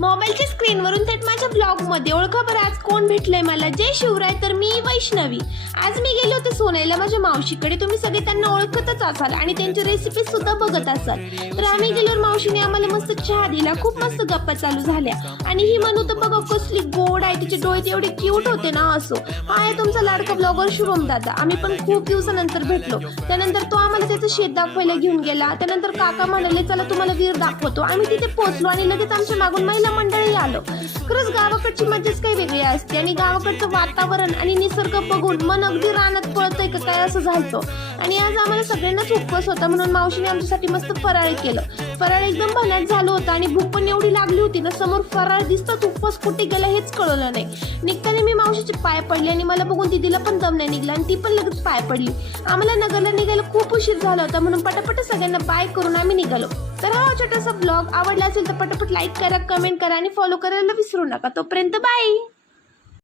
मोबाईलच्या स्क्रीनवरून थेट माझ्या ब्लॉगमध्ये. ओळखा बरं आज कोण भेटलंय मला. जय शिवराय. तर मी वैष्णवी. आज मी गेले होते सोनाईला माझ्या मावशीकडे. तुम्ही सगळे त्यांना ओळखतच असाल आणि त्यांची रेसिपी सुद्धा बघत असाल. तर आम्ही गेल्यावर मावशीने आम्हाला मस्त चहा दिला. खूप मस्त गप्पा चालू झाल्या. आणि ही म्हणू तर बघा कसली गोड आहे. तिचे डोळे एवढे क्यूट होते ना. असो हा आहे तुमचा लाडका ब्लॉगर शुभम दादा. आम्ही पण खूप दिवसानंतर भेटलो. त्यानंतर तो आम्हाला त्याचं शेत दाखवायला घेऊन गेला. त्यानंतर काका म्हणाले चला तुम्हाला विहीर दाखवतो. आम्ही तिथे पोहोचलो आणि लगेच आमच्या मागून महिला मंडळी आलो. खरंच गावाकडची मजाच काही वेगळी असते आणि गावाकडचं वातावरण आणि निसर्ग बघून मन अगदी रानात पळतंय का काय असं झालं. आणि आज आम्हाला सगळ्यांनाच उपवास होता म्हणून मावशीने आमच्यासाठी मस्त फराळ केलं. फराळ एकदम भन्याट झालं होतं आणि भूक पण एवढी लागली होती ना. समोर फराळ दिसतात उपवास कुठे गेला हेच कळलं नाही. निघताना मी मावशीचे पाय पडले आणि मला बघून दिदीला पण दम नाही निघला आणि ती पण लगेच पाय पडली. आम्हाला नगरला निघायला खूप उशीर झाला होता म्हणून पटापट सगळ्यांना बाय करून आम्ही निघालो. तर हा छोटासा ब्लॉग आवडला असेल तर पटापट लाईक करा, कमेंट करा आणि फॉलो करायला विसरू नका. तोपर्यंत बाय.